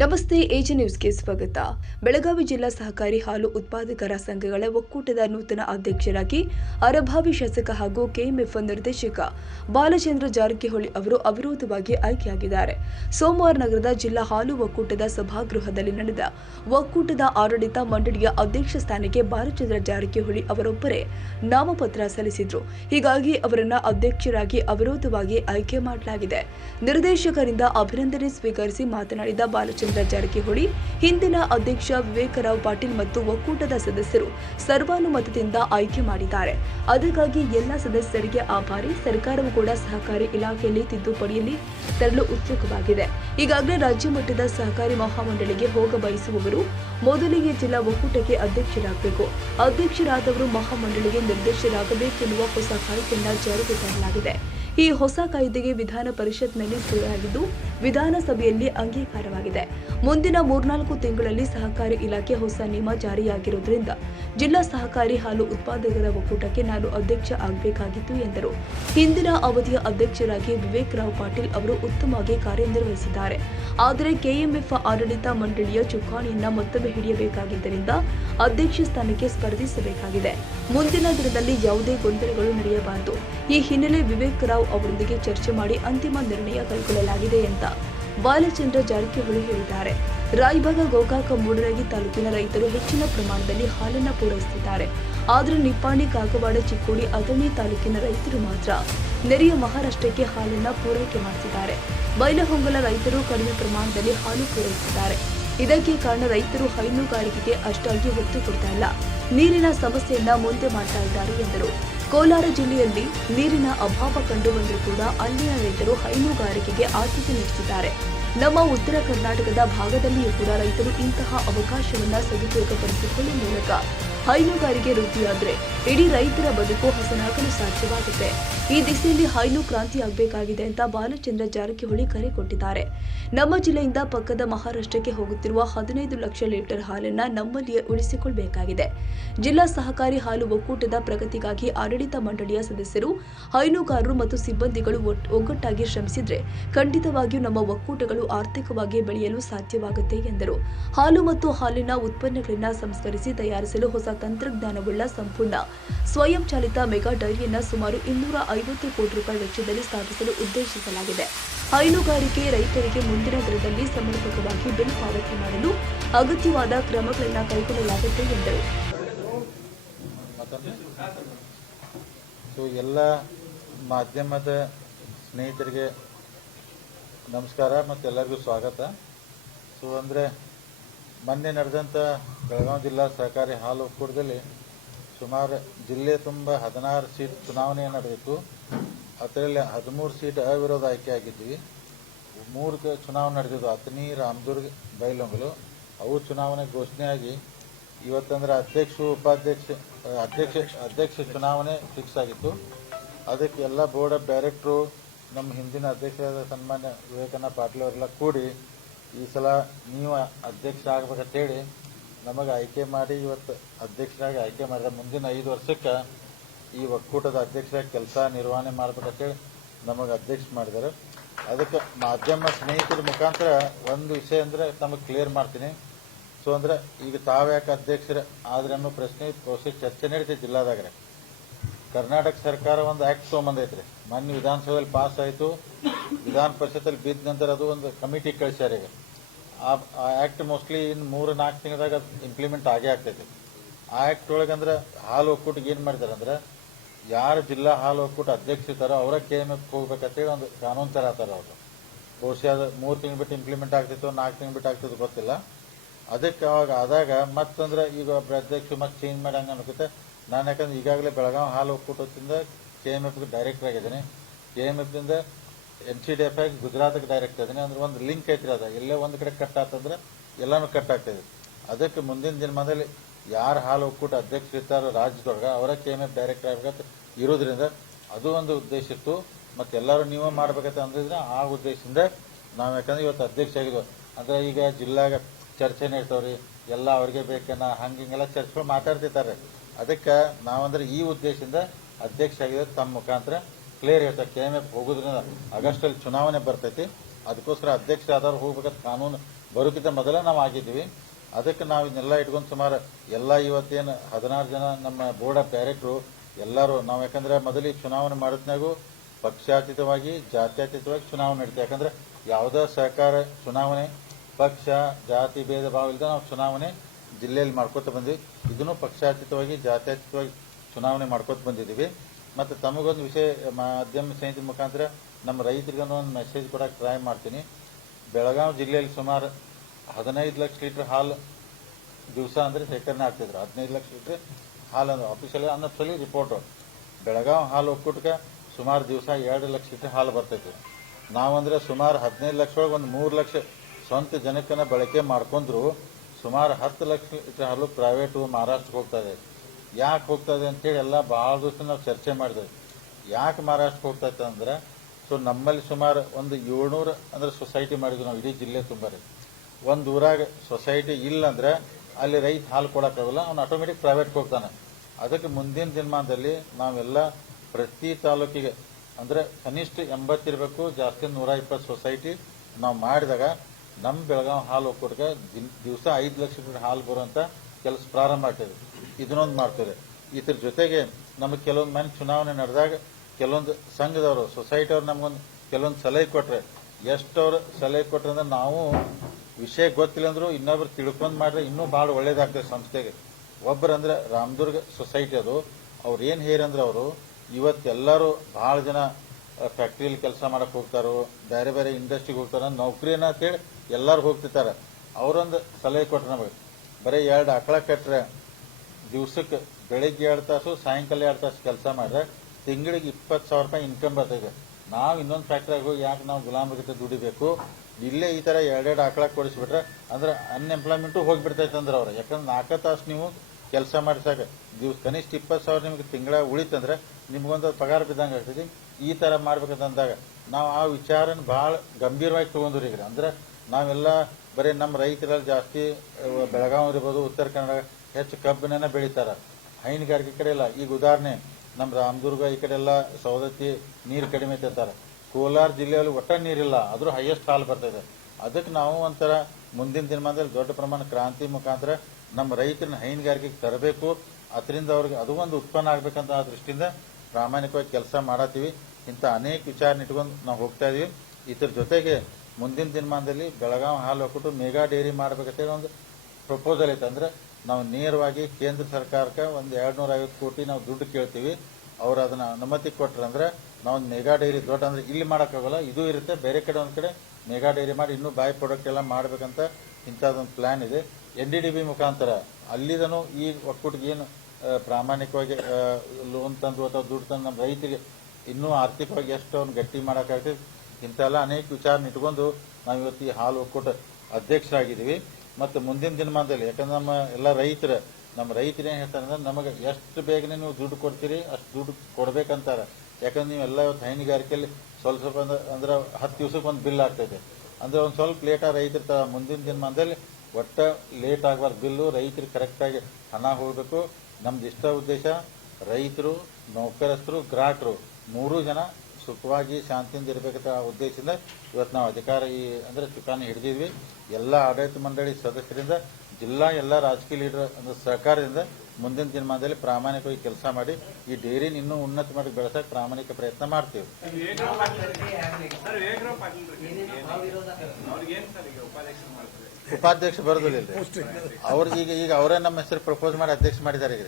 ನಮಸ್ತೆ ಎಜಿ ನ್ಯೂಸ್ಗೆ ಸ್ವಾಗತ. ಬೆಳಗಾವಿ ಜಿಲ್ಲಾ ಸಹಕಾರಿ ಹಾಲು ಉತ್ಪಾದಕರ ಸಂಘಗಳ ಒಕ್ಕೂಟದ ನೂತನ ಅಧ್ಯಕ್ಷರಾಗಿ ಅರಭಾವಿ ಶಾಸಕ ಹಾಗೂ ಕೆಎಂಎಫ್ ನಿರ್ದೇಶಕ ಬಾಲಚಂದ್ರ ಜಾರಕಿಹೊಳಿ ಅವರು ಅವಿರೋಧವಾಗಿ ಆಯ್ಕೆಯಾಗಿದ್ದಾರೆ. ಸೋಮವಾರ ನಗರದ ಜಿಲ್ಲಾ ಹಾಲು ಒಕ್ಕೂಟದ ಸಭಾಗೃಹದಲ್ಲಿ ನಡೆದ ಒಕ್ಕೂಟದ ಆಡಳಿತ ಮಂಡಳಿಯ ಅಧ್ಯಕ್ಷ ಸ್ಥಾನಕ್ಕೆ ಬಾಲಚಂದ್ರ ಜಾರಕಿಹೊಳಿ ಅವರೊಬ್ಬರೇ ನಾಮಪತ್ರ ಸಲ್ಲಿಸಿದ್ರು. ಹೀಗಾಗಿ ಅವರನ್ನ ಅಧ್ಯಕ್ಷರಾಗಿ ಅವಿರೋಧವಾಗಿ ಆಯ್ಕೆ ಮಾಡಲಾಗಿದೆ. ನಿರ್ದೇಶಕರಿಂದ ಅಭಿನಂದನೆ ಸ್ವೀಕರಿಸಿ ಮಾತನಾಡಿದ ಬಾಲಚಂದ್ರ ಜಾರಕಿಹೊಳಿ, ಹಿಂದಿನ ಅಧ್ಯಕ್ಷ ವಿವೇಕರಾವ್ ಪಾಟೀಲ್ ಮತ್ತು ಒಕ್ಕೂಟದ ಸದಸ್ಯರು ಸರ್ವಾನುಮತದಿಂದ ಆಯ್ಕೆ ಮಾಡಿದ್ದಾರೆ. ಅದಕ್ಕಾಗಿ ಎಲ್ಲ ಸದಸ್ಯರಿಗೆ ಆಭಾರಿ. ಸರ್ಕಾರವು ಕೂಡ ಸಹಕಾರಿ ಇಲಾಖೆಯಲ್ಲಿ ತಿದ್ದುಪಡಿಯಲ್ಲಿ ತರಲು ಉತ್ಸುಕವಾಗಿದೆ. ಈಗಾಗಲೇ ರಾಜ್ಯ ಮಟ್ಟದ ಸಹಕಾರಿ ಮಹಾಮಂಡಳಿಗೆ ಹೋಗ ಬಯಸುವವರು ಮೊದಲಿಗೆ ಜಿಲ್ಲಾ ಒಕ್ಕೂಟಕ್ಕೆ ಅಧ್ಯಕ್ಷರಾಗಬೇಕು. ಅಧ್ಯಕ್ಷರಾದವರು ಮಹಾಮಂಡಳಿಗೆ ನಿರ್ದೇಶಕರಾಗಬೇಕೆನ್ನುವ ಹೊಸ ಕಾಯ್ದೆಯನ್ನು ಜಾರಿಗೆ ತರಲಾಗಿದೆ. ಈ ಹೊಸ ಕಾಯ್ದೆಗೆ ವಿಧಾನ ಪರಿಷತ್ನಲ್ಲಿ ಸೂರಾಗಿದ್ದು ವಿಧಾನಸಭೆಯಲ್ಲಿ ಅಂಗೀಕಾರವಾಗಿದೆ. ಮುಂದಿನ 3-4 ತಿಂಗಳಲ್ಲಿ ಸಹಕಾರಿ ಇಲಾಖೆ ಹೊಸ ನಿಯಮ ಜಾರಿಯಾಗಿರುವುದರಿಂದ ಜಿಲ್ಲಾ ಸಹಕಾರಿ ಹಾಲು ಉತ್ಪಾದಕರ ಒಕ್ಕೂಟಕ್ಕೆ ನಾನು ಅಧ್ಯಕ್ಷ ಆಗಬೇಕಾಗಿತ್ತು ಎಂದರು. ಹಿಂದಿನ ಅವಧಿಯ ಅಧ್ಯಕ್ಷರಾಗಿ ವಿವೇಕರಾವ್ ಪಾಟೀಲ್ ಅವರು ಉತ್ತಮವಾಗಿ ಕಾರ್ಯನಿರ್ವಹಿಸಿದ್ದಾರೆ. ಆದರೆ ಕೆಎಂಎಫ್ ಆಡಳಿತ ಮಂಡಳಿಯ ಚುಕ್ಕಾಣಿಯನ್ನ ಮತ್ತೊಮ್ಮೆ ಹಿಡಿಯಬೇಕಾಗಿದ್ದರಿಂದ ಅಧ್ಯಕ್ಷ ಸ್ಥಾನಕ್ಕೆ ಸ್ಪರ್ಧಿಸಬೇಕಾಗಿದೆ. ಮುಂದಿನ ದಿನದಲ್ಲಿ ಯಾವುದೇ ಗೊಂದಲಗಳು ನಡೆಯಬಾರದು. ಈ ಹಿನ್ನೆಲೆ ವಿವೇಕರಾವ್ ಅವರೊಂದಿಗೆ ಚರ್ಚೆ ಮಾಡಿ ಅಂತಿಮ ನಿರ್ಣಯ ಕೈಗೊಳ್ಳಲಾಗಿದೆ ಅಂತ ಬಾಲಚಂದ್ರ ಜಾರಕಿಹೊಳಿ ಹೇಳಿದ್ದಾರೆ. ರಾಯಭಾಗ, ಗೋಕಾಕ, ಮೂಡಲಗಿ ತಾಲೂಕಿನ ರೈತರು ಹೆಚ್ಚಿನ ಪ್ರಮಾಣದಲ್ಲಿ ಹಾಲನ್ನು ಪೂರೈಸುತ್ತಿದ್ದಾರೆ. ಆದರೆ ನಿಪ್ಪಾಣಿ, ಕಾಗವಾಡ, ಚಿಕ್ಕೋಡಿ, ಅಥಣಿ ತಾಲೂಕಿನ ರೈತರು ಮಾತ್ರ ನೆರೆಯ ಮಹಾರಾಷ್ಟ್ರಕ್ಕೆ ಹಾಲನ್ನು ಪೂರೈಕೆ ಮಾಡುತ್ತಿದ್ದಾರೆ. ಬೈಲಹೊಂಗಲ ರೈತರು ಕಡಿಮೆ ಪ್ರಮಾಣದಲ್ಲಿ ಹಾಲು ಪೂರೈಸುತ್ತಿದ್ದಾರೆ. ಇದಕ್ಕೆ ಕಾರಣ ರೈತರು ಹೈನುಗಾರಿಕೆಗೆ ಅಷ್ಟಾಗಿ ಒತ್ತು ಕೊಡ್ತಾ ಇಲ್ಲ, ನೀರಿನ ಸಮಸ್ಯೆಯನ್ನ ಮುಂದೆ ಮಾಡ್ತಾ ಇದ್ದಾರೆ ಎಂದರು. ಕೋಲಾರ ಜಿಲ್ಲೆಯಲ್ಲಿ ನೀರಿನ ಅಭಾವ ಕಂಡು ಬಂದರೂ ಕೂಡ ಅಲ್ಲಿನ ರೈತರು ಹೈನುಗಾರಿಕೆಗೆ ಆದ್ಯತೆ ನೀಡುತ್ತಿದ್ದಾರೆ. ನಮ್ಮ ಉತ್ತರ ಕರ್ನಾಟಕದ ಭಾಗದಲ್ಲಿಯೂ ಕೂಡ ರೈತರು ಇಂತಹ ಅವಕಾಶವನ್ನ ಸದುಪಯೋಗಪಡಿಸಿಕೊಳ್ಳುವ ಮೂಲಕ ಹೈನುಗಾರಿಕೆ ವೃದ್ಧಿಯಾದರೆ ಇಡೀ ರೈತರ ಬದುಕು ಹಸನಾಗಲು ಸಾಧ್ಯವಾಗುತ್ತೆ. ಈ ದಿಸೆಯಲ್ಲಿ ಹೈನು ಕ್ರಾಂತಿಯಾಗಬೇಕಾಗಿದೆ ಅಂತ ಬಾಲಚಂದ್ರ ಜಾರಕಿಹೊಳಿ ಕರೆ ಕೊಟ್ಟಿದ್ದಾರೆ. ನಮ್ಮ ಜಿಲ್ಲೆಯಿಂದ ಪಕ್ಕದ ಮಹಾರಾಷ್ಟ್ರಕ್ಕೆ ಹೋಗುತ್ತಿರುವ 15 ಲಕ್ಷ ಲೀಟರ್ ಹಾಲನ್ನ ನಮ್ಮಲ್ಲಿಯೇ ಉಳಿಸಿಕೊಳ್ಳಬೇಕಾಗಿದೆ. ಜಿಲ್ಲಾ ಸಹಕಾರಿ ಹಾಲು ಒಕ್ಕೂಟದ ಪ್ರಗತಿಗಾಗಿ ಆಡಳಿತ ಮಂಡಳಿಯ ಸದಸ್ಯರು, ಹೈನುಗಾರರು ಮತ್ತು ಸಿಬ್ಬಂದಿಗಳು ಒಗ್ಗಟ್ಟಾಗಿ ಶ್ರಮಿಸಿದ್ರೆ ಖಂಡಿತವಾಗಿಯೂ ನಮ್ಮ ಒಕ್ಕೂಟಗಳು ಆರ್ಥಿಕವಾಗಿ ಬೆಳೆಯಲು ಸಾಧ್ಯವಾಗುತ್ತೆ ಎಂದರು. ಹಾಲು ಮತ್ತು ಹಾಲಿನ ಉತ್ಪನ್ನಗಳನ್ನು ಸಂಸ್ಕರಿಸಿ ತಯಾರಿಸಲು ಹೊಸ ತಂತ್ರಜ್ಞಾನವುಳ್ಳ ಸಂಪೂರ್ಣ ಸ್ವಯಂ ಚಾಲಿತ ಮೆಗಾ ಡೈರಿಯನ್ನ ಸುಮಾರು 250 ಕೋಟಿ ರೂಪಾಯಿ ವೆಚ್ಚದಲ್ಲಿ ಸ್ಥಾಪಿಸಲು ಉದ್ದೇಶಿಸಲಾಗಿದೆ. ಹೈನುಗಾರಿಕೆ ರೈತರಿಗೆ ಮುಂದಿನ ದಿನದಲ್ಲಿ ಸಮರ್ಪಕವಾಗಿ ಬಿಲ್ ಪಾವತಿ ಮಾಡಲು ಅಗತ್ಯವಾದ ಕ್ರಮಗಳನ್ನು ಕೈಗೊಳ್ಳಲಾಗುತ್ತೆ ಎಂದರು. ಎಲ್ಲ ಮಾಧ್ಯಮದ ಸ್ನೇಹಿತರಿಗೆ ನಮಸ್ಕಾರ ಮತ್ತು ಎಲ್ಲರಿಗೂ ಸ್ವಾಗತ. ಅಂದರೆ ಮೊನ್ನೆ ನಡೆದಂಥ ಬೆಳಗಾವಿ ಜಿಲ್ಲಾ ಸಹಕಾರಿ ಹಾಲು ಒಕ್ಕೂಟದಲ್ಲಿ ಸುಮಾರು ಜಿಲ್ಲೆ ತುಂಬ 16 ಸೀಟ್ ಚುನಾವಣೆ ನಡೆದಿತ್ತು. ಅದರಲ್ಲಿ 13 ಸೀಟ್ ಅವಿರೋಧ ಆಯ್ಕೆ ಆಗಿದ್ವಿ. 3 ಚುನಾವಣೆ ನಡೆದಿದ್ದು, ಅಥಣಿ, ರಾಮದುರ್ಗ, ಬೈಲಹೊಂಗಲು. ಅವು ಚುನಾವಣೆ ಘೋಷಣೆಯಾಗಿ ಇವತ್ತಂದ್ರೆ ಅಧ್ಯಕ್ಷ ಚುನಾವಣೆ ಫಿಕ್ಸ್ ಆಗಿತ್ತು. ಅದಕ್ಕೆ ಎಲ್ಲ ಬೋರ್ಡ್ ಆಫ್ ಡೈರೆಕ್ಟ್ರು, ನಮ್ಮ ಹಿಂದಿನ ಅಧ್ಯಕ್ಷರಾದ ಸನ್ಮಾನ್ಯ ವಿವೇಕನಾಥ್ ಪಾಟೀಲ್ ಅವರೆಲ್ಲ ಕೂಡಿ ಈ ಸಲ ನೀವು ಅಧ್ಯಕ್ಷ ಆಗ್ಬೇಕಂತೇಳಿ ನಮಗೆ ಆಯ್ಕೆ ಮಾಡಿ ಇವತ್ತು ಅಧ್ಯಕ್ಷರಾಗಿ ಆಯ್ಕೆ ಮಾಡಿದ್ರೆ ಮುಂದಿನ 5 ವರ್ಷಕ್ಕೆ ಈ ಒಕ್ಕೂಟದ ಅಧ್ಯಕ್ಷರಾಗಿ ಕೆಲಸ ನಿರ್ವಹಣೆ ಮಾಡ್ಬೇಕಂತೇಳಿ ನಮಗೆ ಅಧ್ಯಕ್ಷ ಮಾಡಿದ್ದಾರೆ. ಅದಕ್ಕೆ ಮಾಧ್ಯಮ ಸ್ನೇಹಿತರ ಮುಖಾಂತರ ಒಂದು ವಿಷಯ ಅಂದರೆ ನಮಗೆ ಕ್ಲಿಯರ್ ಮಾಡ್ತೀನಿ. ಅಂದರೆ ಈಗ ತಾವ್ಯಾಕೆ ಅಧ್ಯಕ್ಷರ ಆದ್ರೆ ಅನ್ನೋ ಪ್ರಶ್ನೆ ಚರ್ಚೆ ನಡೀತೈತೆ ಜಿಲ್ಲಾದಾಗ್ರೆ. ಕರ್ನಾಟಕ ಸರ್ಕಾರ ಒಂದು ಆಕ್ಟ್ ತೊಗೊಂಬಂದೈತ್ರಿ, ಮೊನ್ನೆ ವಿಧಾನಸಭೆಯಲ್ಲಿ ಪಾಸ್ ಆಯಿತು. ವಿಧಾನ ಪರಿಷತ್ತಲ್ಲಿ ಬಿದ್ದ ನಂತರ ಅದು ಒಂದು ಕಮಿಟಿ ಕಳಿಸ್ಯಾರ. ಈಗ ಆ ಆಕ್ಟ್ ಮೋಸ್ಟ್ಲಿ ಇನ್ನು 3-4 ತಿಂಗಳದಾಗ ಇಂಪ್ಲಿಮೆಂಟ್ ಆಗೇ ಆಗ್ತೈತಿ. ಆ ಆಕ್ಟ್ ಒಳಗಂದ್ರೆ ಹಾಲು ಒಕ್ಕೂಟಿಗೆ ಏನು ಮಾಡಿದಾರೆ ಅಂದ್ರೆ, ಯಾರು ಜಿಲ್ಲಾ ಹಾಲು ಒಕ್ಕೂಟ ಅಧ್ಯಕ್ಷ ಇದ್ದಾರೋ ಅವರ KMF ಹೋಗ್ಬೇಕಂತೇಳಿ ಒಂದು ಕಾನೂನು ತರ ಆತಾರ. ಅವರು ಬಹುಶಃ ಅದು 3 ತಿಂಗಳು ಬಿಟ್ಟು ಇಂಪ್ಲಿಮೆಂಟ್ ಆಗ್ತಿತ್ತು, 4 ತಿಂಗಳು ಬಿಟ್ಟು ಆಗ್ತಿತ್ತು ಗೊತ್ತಿಲ್ಲ. ಅದಕ್ಕೆ ಅವಾಗ ಆದಾಗ ಮತ್ತಂದ್ರೆ ಈಗ ಒಬ್ಬ ಅಧ್ಯಕ್ಷ ಮತ್ತೆ ಚೇಂಜ್ ಮಾಡಿ ಹಂಗೆ ಅನ್ಸುತ್ತೆ. ನಾನು ಯಾಕಂದ್ರೆ ಈಗಾಗಲೇ ಬೆಳಗಾವಿ ಹಾಲು ಒಕ್ಕೂಟದಿಂದ KMFಗೆ ಡೈರೆಕ್ಟರ್ ಆಗಿದ್ದೀನಿ. KMFದಿಂದ NCDF ಆಗಿ ಗುಜರಾತ್ಗೆ ಡೈರೆಕ್ಟರ್ ಇದ್ದೀನಿ. ಅಂದ್ರೆ ಒಂದು ಲಿಂಕ್ ಐತ್ರಿ. ಅದ ಎಲ್ಲೇ ಒಂದು ಕಡೆ ಕಟ್ ಆಗ್ತಂದ್ರೆ ಎಲ್ಲಾನು ಕಟ್ ಆಗ್ತದೆ. ಅದಕ್ಕೆ ಮುಂದಿನ ದಿನಮಾನದಲ್ಲಿ ಯಾರು ಹಾಲು ಒಕ್ಕೂಟ ಅಧ್ಯಕ್ಷ ಇರ್ತಾರೋ ರಾಜ್ಯದೊಳಗೆ ಅವರ KMF ಡೈರೆಕ್ಟರ್ ಆಗಬೇಕಂತ ಇರೋದ್ರಿಂದ ಅದು ಒಂದು ಉದ್ದೇಶ ಇತ್ತು. ಮತ್ತೆ ಎಲ್ಲರೂ ನೀವೇ ಮಾಡ್ಬೇಕಂತ ಅಂದಿದ್ರೆ ಆ ಉದ್ದೇಶದಿಂದ ನಾವು ಯಾಕಂದ್ರೆ ಇವತ್ತು ಅಧ್ಯಕ್ಷ ಆಗಿದ್ವು. ಅಂದ್ರೆ ಈಗ ಜಿಲ್ಲಾಗ ಚರ್ಚೆ ಇರ್ತಾವ್ರಿ, ಎಲ್ಲ ಅವ್ರಿಗೆ ಬೇಕನ್ನ ಹಂಗಿಂಗೆಲ್ಲ ಚರ್ಚೆಗಳು ಮಾತಾಡ್ತಿರ್ತಾರೆ. ಅದಕ್ಕೆ ನಾವಂದ್ರೆ ಈ ಉದ್ದೇಶದಿಂದ ಅಧ್ಯಕ್ಷ ಆಗಿದ್ರೆ ತಮ್ಮ ಮುಖಾಂತರ ಕ್ಲಿಯರ್ ಇರುತ್ತೆ. KMF ಹೋಗೋದ್ರಿಂದ ಆಗಸ್ಟಲ್ಲಿ ಚುನಾವಣೆ ಬರ್ತೈತಿ. ಅದಕ್ಕೋಸ್ಕರ ಅಧ್ಯಕ್ಷ ಆದವ್ರು ಹೋಗ್ಬೇಕಂತ ಕಾನೂನು ಬರೋಕ್ಕಿಂತ ಮೊದಲ ನಾವು ಆಗಿದ್ದೀವಿ. ಅದಕ್ಕೆ ನಾವು ಇದನ್ನೆಲ್ಲ ಇಟ್ಕೊಂಡು ಸುಮಾರು ಎಲ್ಲ ಇವತ್ತೇನು 16 ಜನ ನಮ್ಮ ಬೋರ್ಡ್ ಆಫ್ ಡೈರೆಕ್ಟ್ರು ಎಲ್ಲರೂ ನಾವು, ಯಾಕಂದ್ರೆ ಮೊದಲಿಗೆ ಚುನಾವಣೆ ಮಾಡೋದ್ನಾಗೂ ಪಕ್ಷಾತೀತವಾಗಿ ಜಾತ್ಯತೀತವಾಗಿ ಚುನಾವಣೆ ನಡೀತೀವಿ. ಯಾಕಂದ್ರೆ ಯಾವುದೇ ಸಹಕಾರ ಚುನಾವಣೆ ಪಕ್ಷ ಜಾತಿ ಭೇದ ಭಾವ ಇಲ್ಲದೆ ನಾವು ಚುನಾವಣೆ ಜಿಲ್ಲೆಯಲ್ಲಿ ಮಾಡ್ಕೋತ ಬಂದ್ವಿ. ಇದನ್ನು ಪಕ್ಷಾತೀತವಾಗಿ ಜಾತ್ಯತೀತವಾಗಿ ಚುನಾವಣೆ ಮಾಡ್ಕೋತ ಬಂದಿದ್ದೀವಿ. ಮತ್ತು ತಮಗೊಂದು ವಿಷಯ ಮಾಧ್ಯಮ ಸಮಿತಿ ಮುಖಾಂತರ ನಮ್ಮ ರೈತರಿಗೂ ಒಂದು ಮೆಸೇಜ್ ಕೊಡಕ್ಕೆ ಟ್ರೈ ಮಾಡ್ತೀನಿ. ಬೆಳಗಾವಿ ಜಿಲ್ಲೆಯಲ್ಲಿ ಸುಮಾರು 15 ಲಕ್ಷ ಲೀಟರ್ ಹಾಲು ದಿವಸ ಅಂದರೆ ಶೇಖರಣೆ ಆಗ್ತಿದ್ರು. 15 ಲಕ್ಷ ಲೀಟರ್ ಹಾಲು ಅಂದ್ರೆ ಆಫೀಷಿಯಲಿ ಅನ್ನೋದ್ಸಲಿ ರಿಪೋರ್ಟು. ಬೆಳಗಾವಿ ಹಾಲು ಒಕ್ಕೂಟಕ್ಕೆ ಸುಮಾರು ದಿವಸ 2 ಲಕ್ಷ ಲೀಟರ್ ಹಾಲು ಬರ್ತೈತಿ. ನಾವಂದ್ರೆ ಸುಮಾರು 15 ಲಕ್ಷ ಒಳಗೆ ಒಂದು 3 ಲಕ್ಷ ಸ್ವಂತ ಜನಕ್ಕನ್ನ ಬಳಕೆ ಮಾಡ್ಕೊಂಡ್ರು. ಸುಮಾರು 10 ಲಕ್ಷ ಲೀಟರ್ ಹಾಲು ಪ್ರೈವೇಟು ಮಹಾರಾಷ್ಟ್ರಕ್ಕೆ ಹೋಗ್ತಾ ಇದೆ. ಯಾಕೆ ಹೋಗ್ತಾ ಇದೆ ಅಂತೇಳಿ ಎಲ್ಲ ಭಾಳ ದಿವಸ ನಾವು ಚರ್ಚೆ ಮಾಡಿದ್ವಿ. ಯಾಕೆ ಮಹಾರಾಷ್ಟ್ರಕ್ಕೆ ಹೋಗ್ತಾ ಇತ್ತು ಅಂದ್ರೆ, ನಮ್ಮಲ್ಲಿ ಸುಮಾರು ಒಂದು 700 ಅಂದ್ರೆ ಸೊಸೈಟಿ ಮಾಡಿದ್ವಿ ನಾವು ಇಡೀ ಜಿಲ್ಲೆ ತುಂಬ. ಒಂದು ಊರಾಗ ಸೊಸೈಟಿ ಇಲ್ಲ ಅಂದ್ರೆ ಅಲ್ಲಿ ರೈತ ಹಾಲು ಕೊಡೋಕ್ಕಾಗಲ್ಲ, ಅವ್ನು ಆಟೋಮೆಟಿಕ್ ಪ್ರೈವೇಟ್ಗೆ ಹೋಗ್ತಾನೆ. ಅದಕ್ಕೆ ಮುಂದಿನ ದಿನಮಾನದಲ್ಲಿ ನಾವೆಲ್ಲ ಪ್ರತಿ ತಾಲೂಕಿಗೆ ಅಂದ್ರೆ ಕನಿಷ್ಠ 80 ಇರಬೇಕು, ಜಾಸ್ತಿ 120 ಸೊಸೈಟಿ ನಾವು ಮಾಡಿದಾಗ ನಮ್ಮ ಬೆಳಗಾವಿ ಹಾಲು ಒಕ್ಕೂಟಕ್ಕೆ ದಿವಸ 5 ಲಕ್ಷ ಲೀಟರ್ ಹಾಲು ಬರುವಂತ ಕೆಲಸ ಪ್ರಾರಂಭ ಆಗ್ತದೆ. ಇದನ್ನೊಂದು ಮಾಡ್ತೇವೆ. ಇದ್ರ ಜೊತೆಗೆ ನಮಗೆ ಕೆಲವೊಂದು ಮನೆ ಚುನಾವಣೆ ನಡೆದಾಗ ಕೆಲವೊಂದು ಸಂಘದವರು ಸೊಸೈಟಿ ಅವ್ರು ನಮ್ಗೊಂದು ಕೆಲವೊಂದು ಸಲಹೆ ಕೊಟ್ರೆ, ಎಷ್ಟವ್ರು ಸಲಹೆ ಕೊಟ್ರೆ ಅಂದ್ರೆ ನಾವು ವಿಷಯ ಗೊತ್ತಿಲ್ಲ ಅಂದ್ರು ಇನ್ನೊಬ್ರು ತಿಳ್ಕೊಂಡ್ ಮಾಡ್ರೆ ಇನ್ನೂ ಭಾಳ ಒಳ್ಳೇದಾಗ್ತದೆ ಸಂಸ್ಥೆಗೆ. ಒಬ್ಬರಂದ್ರೆ ರಾಮದುರ್ಗ ಸೊಸೈಟಿ ಅದು, ಅವ್ರು ಏನ್ ಹೇರಂದ್ರೆ ಅವರು ಇವತ್ತೆಲ್ಲರೂ ಭಾಳ ಜನ ಫ್ಯಾಕ್ಟ್ರಿಯಲ್ಲಿ ಕೆಲಸ ಮಾಡಕ್ ಹೋಗ್ತಾರೋ, ಬೇರೆ ಬೇರೆ ಇಂಡಸ್ಟ್ರಿಗೆ ಹೋಗ್ತಾರ, ನೌಕರಿನ ಅಂತೇಳಿ ಎಲ್ಲರೂ ಹೋಗ್ತಿರ್ತಾರೆ. ಅವರೊಂದು ಸಲಹೆ ಕೊಟ್ರೆ ನಮಗೆ, ಬರೀ 2 ಆಕಳ ಕಟ್ರೆ ದಿವ್ಸಕ್ಕೆ ಬೆಳಿಗ್ಗೆ 2 ತಾಸು ಸಾಯಂಕಾಲ 2 ತಾಸು ಕೆಲಸ ಮಾಡಿದ್ರೆ ತಿಂಗಳಿಗೆ 20,000 ರೂಪಾಯಿ ಇನ್ಕಮ್ ಬರ್ತೈತೆ. ನಾವು ಇನ್ನೊಂದು ಫ್ಯಾಕ್ಟ್ರಿಗೆ ಹೋಗಿ ಯಾಕೆ ನಾವು ಗುಲಾಮರಿಗೆ ದುಡಿಬೇಕು, ಇಲ್ಲೇ ಈ ತರ 2 ಆಕಳ ಕೊಡಿಸ್ಬಿಟ್ರೆ ಅಂದ್ರೆ ಅನ್ಎಂಪ್ಲಾಯ್ಮೆಂಟು ಹೋಗ್ಬಿಡ್ತೈತೆ ಅಂದ್ರೆ ಅವ್ರು. ಯಾಕಂದ್ರೆ 4 ತಾಸು ನೀವು ಕೆಲಸ ಮಾಡಿ ಸಾಕ ದಿವ್ಸ ಕನಿಷ್ಠ 20,000 ನಿಮ್ಗೆ ತಿಂಗಳ ಉಳಿತಂದ್ರೆ ನಿಮ್ಗೊಂದು ಪಗಾರ ಬಿದ್ದಂಗೆ ಆಗ್ತೈತಿ. ಈ ತರ ಮಾಡ್ಬೇಕಂದಾಗ ನಾವು ಆ ವಿಚಾರನ ಬಹಳ ಗಂಭೀರವಾಗಿ ತಗೊಂಡ್ರಿ. ಈಗ ಅಂದ್ರೆ ನಾವೆಲ್ಲ ಬರೀ ನಮ್ಮ ರೈತರಲ್ಲಿ ಜಾಸ್ತಿ ಬೆಳಗಾವಿ ಇರ್ಬೋದು, ಉತ್ತರ ಕನ್ನಡ ಹೆಚ್ಚು ಕಬ್ಬಿನ ಬೆಳೀತಾರ, ಹೈನುಗಾರಿಕೆ ಕಡೆ ಇಲ್ಲ. ಈಗ ಉದಾಹರಣೆ ನಮ್ಮ ರಾಮದುರ್ಗ ಈ ಕಡೆ ಎಲ್ಲ ಸವದತ್ತಿ ನೀರು ಕಡಿಮೆ ತಿಂತಾರೆ. ಕೋಲಾರ ಜಿಲ್ಲೆಯಲ್ಲಿ ಒಟ್ಟ ನೀರಿಲ್ಲ, ಆದ್ರೂ ಹೈಯೆಸ್ಟ್ ಹಾಲು ಬರ್ತದೆ. ಅದಕ್ಕೆ ನಾವು ಒಂಥರ ಮುಂದಿನ ದಿನಮಾನದಲ್ಲಿ ದೊಡ್ಡ ಪ್ರಮಾಣ ಕ್ರಾಂತಿ ಮುಖಾಂತರ ನಮ್ಮ ರೈತರನ್ನ ಹೈನುಗಾರಿಕೆಗೆ ತರಬೇಕು, ಅದರಿಂದ ಅವ್ರಿಗೆ ಅದು ಒಂದು ಉತ್ಪನ್ನ ಆಗ್ಬೇಕಂತ ಆ ದೃಷ್ಟಿಯಿಂದ ಪ್ರಾಮಾಣಿಕವಾಗಿ ಕೆಲಸ ಮಾಡತ್ತೀವಿ. ಇಂಥ ಅನೇಕ ವಿಚಾರ ಇಟ್ಕೊಂಡು ನಾವು ಹೋಗ್ತಾ ಇದೀವಿ. ಇದ್ರ ಜೊತೆಗೆ ಮುಂದಿನ ದಿನಮಾನದಲ್ಲಿ ಬೆಳಗಾವಿ ಹಾಲು ಒಕ್ಕೂಟ ಮೆಗಾ ಡೈರಿ ಮಾಡ್ಬೇಕಂತೇಳಿ ಒಂದು ಪ್ರಪೋಸಲ್ ಐತೆ. ಅಂದ್ರೆ ನಾವು ನೇರವಾಗಿ ಕೇಂದ್ರ ಸರ್ಕಾರಕ್ಕೆ ಒಂದು 250 ಕೋಟಿ ನಾವು ದುಡ್ಡು ಕೇಳ್ತೀವಿ. ಅವ್ರು ಅದನ್ನ ಅನುಮತಿ ಕೊಟ್ರಂದ್ರೆ ನಾವು ಮೆಗಾ ಡೈರಿ ದೊಡ್ಡ ಅಂದ್ರೆ ಇಲ್ಲಿ ಮಾಡೋಕ್ಕಾಗಲ್ಲ, ಇದು ಇರುತ್ತೆ, ಬೇರೆ ಕಡೆ ಒಂದ್ ಕಡೆ ಮೆಗಾ ಡೈರಿ ಮಾಡಿ ಇನ್ನೂ ಬಾಯ್ ಪ್ರಾಡಕ್ಟ್ ಎಲ್ಲ ಮಾಡ್ಬೇಕಂತ ಇಂಥದ್ದೊಂದು ಪ್ಲಾನ್ ಇದೆ. NDDB ಮುಖಾಂತರ ಅಲ್ಲಿದನು ಈ ಒಕ್ಕೂಟಿಗೆ ಏನು ಪ್ರಾಮಾಣಿಕವಾಗಿ ಲೋನ್ ತಂದು ಅಥವಾ ದುಡ್ಡು ತಂದು ನಮ್ಮ ರೈತರಿಗೆ ಇನ್ನೂ ಆರ್ಥಿಕವಾಗಿ ಎಷ್ಟು ಅವ್ನು ಗಟ್ಟಿ ಮಾಡೋಕ್ಕಾಗ್ತದೆ. ಇಂಥೆಲ್ಲ ಅನೇಕ ವಿಚಾರ ಇಟ್ಕೊಂಡು ನಾವು ಇವತ್ತು ಈ ಹಾಲು ಒಕ್ಕೂಟ ಅಧ್ಯಕ್ಷರಾಗಿದ್ದೀವಿ. ಮತ್ತು ಮುಂದಿನ ದಿನಮಾನದಲ್ಲಿ ಯಾಕಂದ್ರೆ ನಮ್ಮ ರೈತರು ಏನ್ ಹೇಳ್ತಾರೆ ಅಂದ್ರೆ, ನಮಗೆ ಎಷ್ಟು ಬೇಗನೆ ನೀವು ದುಡ್ಡು ಕೊಡ್ತೀರಿ ಅಷ್ಟು ದುಡ್ಡು ಕೊಡ್ಬೇಕಂತಾರೆ. ಯಾಕಂದ್ರೆ ನೀವೆಲ್ಲ ಇವತ್ತು ಹೈನುಗಾರಿಕೆಯಲ್ಲಿ ಸ್ವಲ್ಪ ಅಂದ್ರೆ 10 ದಿವಸಕ್ಕೆ ಒಂದು ಬಿಲ್ ಆಗ್ತೈತೆ. ಅಂದ್ರೆ ಒಂದು ಸ್ವಲ್ಪ ಲೇಟಾಗಿ ರೈತರ ಮುಂದಿನ ದಿನಮಾನದಲ್ಲಿ ಒಟ್ಟ ಲೇಟ್ ಆಗಬಾರ್ದು ಬಿಲ್ಲು, ರೈತರಿಗೆ ಕರೆಕ್ಟಾಗಿ ಹಣ ಹೋಗಬೇಕು. ನಮ್ದು ಇಷ್ಟ ಉದ್ದೇಶ ರೈತರು, ನೌಕರಸ್ಥರು, ಗ್ರಾಹಕರು 3 ಜನ ಸುಖವಾಗಿ ಶಾಂತಿಯಿಂದ ಇರಬೇಕಂತ ಉದ್ದೇಶದಿಂದ ಇವತ್ತು ನಾವು ಅಧಿಕಾರ ಅಂದ್ರೆ ಚುಕ್ಕಾಣಿ ಹಿಡಿದಿದ್ವಿ. ಎಲ್ಲ ಆಡಳಿತ ಮಂಡಳಿ ಸದಸ್ಯರಿಂದ ಜಿಲ್ಲಾ ಎಲ್ಲ ರಾಜಕೀಯ ಲೀಡರ್ ಅಂದ್ರೆ ಸಹಕಾರದಿಂದ ಮುಂದಿನ ದಿನಮಾನದಲ್ಲಿ ಪ್ರಾಮಾಣಿಕವಾಗಿ ಕೆಲಸ ಮಾಡಿ ಈ ಡೈರಿನ ಇನ್ನೂ ಉನ್ನತ ಮಟ್ಟಕ್ಕೆ ಬೆಳೆಸಕ್ಕೆ ಪ್ರಾಮಾಣಿಕ ಪ್ರಯತ್ನ ಮಾಡ್ತೀವಿ. ಉಪಾಧ್ಯಕ್ಷ ಬರೋದಿಲ್ಲ ಅವ್ರಿಗೆ ಈಗ ಅವರೇ ನಮ್ಮ ಹೆಸರು ಪ್ರಪೋಸ್ ಮಾಡಿ ಅಧ್ಯಕ್ಷ ಮಾಡಿದ್ದಾರೆ. ಈಗ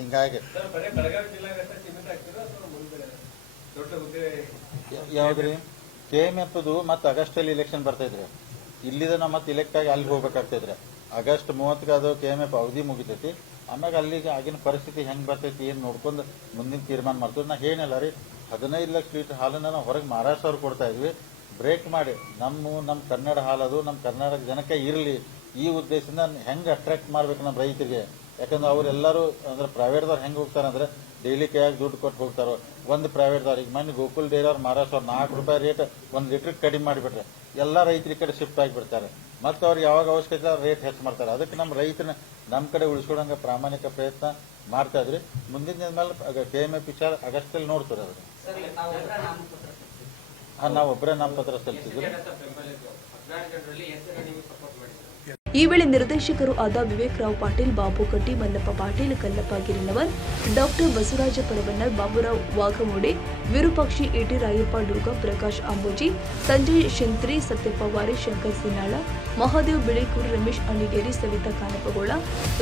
ಹಿಂಗಾಗಿ ಯಾವ್ದ್ರಿ KMF ಮತ್ತೆ ಆಗಸ್ಟ್ ಅಲ್ಲಿ ಎಲೆಕ್ಷನ್ ಬರ್ತೈತ್ರಿ. ಇಲ್ಲಿದ ನಾವು ಮತ್ತೆ ಇಲೆಕ್ಟ್ ಆಗಿ ಅಲ್ಲಿ ಹೋಗ್ಬೇಕಾಗ್ತೈತ್ರಿ. ಆಗಸ್ಟ್ 30ಗೆ ಅದು KMF ಅವಧಿ ಮುಗಿತೈತಿ. ಆಮ್ಯಾಗ ಅಲ್ಲಿಗೆ ಆಗಿನ ಪರಿಸ್ಥಿತಿ ಹೆಂಗ್ ಬರ್ತೈತಿ ಏನ್ ನೋಡ್ಕೊಂಡು ಮುಂದಿನ ತೀರ್ಮಾನ ಮಾಡ್ತೀವಿ. ನಾ ಏನಿಲ್ಲ ರೀ, 15 ಲಕ್ಷ ಲೀಟರ್ ಹಾಲನ್ನ ನಾವು ಹೊರಗೆ ಮಹಾರಾಷ್ಟ್ರ ಅವ್ರು ಕೊಡ್ತಾ ಇದ್ವಿ. ಬ್ರೇಕ್ ಮಾಡಿ ನಮ್ಮ ಕನ್ನಡ ಹಾಲದು ನಮ್ಮ ಕರ್ನಾಟಕ ಜನಕ್ಕೆ ಇರಲಿ, ಈ ಉದ್ದೇಶದಿಂದ ಹೆಂಗ್ ಅಟ್ರಾಕ್ಟ್ ಮಾಡ್ಬೇಕು ನಮ್ಮ ರೈತರಿಗೆ. ಯಾಕಂದ್ರೆ ಅವರೆಲ್ಲರೂ ಅಂದ್ರೆ ಪ್ರೈವೇಟ್ದವ್ರು ಹೆಂಗ್ ಹೋಗ್ತಾರಂದ್ರೆ ಡೈಲಿ ಕೈಯಾಗಿ ದುಡ್ಡು ಕೊಟ್ಟು ಹೋಗ್ತಾರೋ. ಒಂದು ಪ್ರೈವೇಟ್ದವ್ರು ಈಗ ಮೊನ್ನೆ ಗೋಕುಲ್ ಡೈರಿ ಅವ್ರು ಮಹಾರಾಷ್ಟ್ರ 4 ರೂಪಾಯಿ ರೇಟ್ 1 ಲೀಟರ್ ಕಡಿಮೆ ಮಾಡಿಬಿಟ್ರೆ ಎಲ್ಲ ರೈತರ ಕಡೆ ಶಿಫ್ಟ್ ಆಗಿಬಿಡ್ತಾರೆ. ಮತ್ತೆ ಅವ್ರು ಯಾವಾಗ ಅವಶ್ಯಕತೆ ರೇಟ್ ಹೆಚ್ಚು ಮಾಡ್ತಾರೆ. ಅದಕ್ಕೆ ನಮ್ಮ ರೈತನ ನಮ್ಮ ಕಡೆ ಉಳಿಸ್ಕೊಳಂಗ ಪ್ರಾಮಾಣಿಕ ಪ್ರಯತ್ನ ಮಾಡ್ತಾ ಇದ್ರಿ. ಮುಂದಿನ ದಿನ ಮೇಲೆ KMF ವಿಚಾರ ಆಗಸ್ಟಲ್ಲಿ ನೋಡ್ತಾರೆ. ನಾವು ಒಬ್ಬರೇ ನಾಮಪತ್ರ ಸಲ್ಲಿಸಿದ್ವಿ. ಈ ವೇಳೆ ನಿರ್ದೇಶಕರು ಆದ ವಿವೇಕ್ ರಾವ್ ಪಾಟೀಲ್, ಬಾಬು ಕಟ್ಟಿ, ಮಲ್ಲಪ್ಪ ಪಾಟೀಲ್, ಕಲ್ಲಪ್ಪ ಗಿರಿನವರ್, ಡಾಕ್ಟರ್ ಬಸವರಾಜ ಪರವನ್ನರ್, ಬಾಬುರಾವ್ ವಾಘಮೋಡೆ, ವಿರೂಪಾಕ್ಷಿ ಇಟಿ, ರಾಯಪ್ಪ ಡುಗ, ಪ್ರಕಾಶ್ ಅಂಬೋಜಿ, ಸಂಜಯ್ ಶಿಂತ್ರಿ, ಸತ್ಯಪ್ಪ ವಾರಿ, ಶಂಕರ್ ಸಿನ್ನಾಳ, ಮಹಾದೇವ್ ಬಿಳಿಕೂರು, ರಮೇಶ್ ಅಣಿಗೇರಿ, ಸವಿತಾ ಕಾನಪಗೋಳ,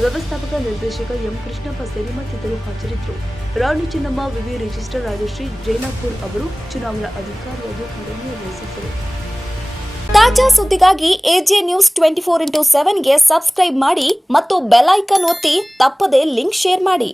ವ್ಯವಸ್ಥಾಪಕ ನಿರ್ದೇಶಕ ಎಂ ಕೃಷ್ಣಪ್ಪ ಸೇರಿ ಮತ್ತಿತರರು ಹಾಜರಿದ್ದರು. ರಾಣಿ ಚೆನ್ನಮ್ಮ, ವಿವಿ ರಿಜಿಸ್ಟರ್ ರಾಜಶ್ರೀ ಜೈನಾಪುರ್ ಅವರು ಚುನಾವಣಾ ಅಧಿಕಾರಿಯಾಗಿ ಕಾರ್ಯನಿರ್ವಹಿಸಿದ್ದರು. ತಾಜಾ ಸುದ್ದಿಗಾಗಿ ಎಜೆ ನ್ಯೂಸ್ 24x7ಗೆ ಸಬ್ಸ್ಕ್ರೈಬ್ ಮಾಡಿ ಮತ್ತು ಬೆಲ್ ಐಕಾನ್ ಒತ್ತಿ ತಪ್ಪದೇ ಲಿಂಕ್ ಶೇರ್ ಮಾಡಿ.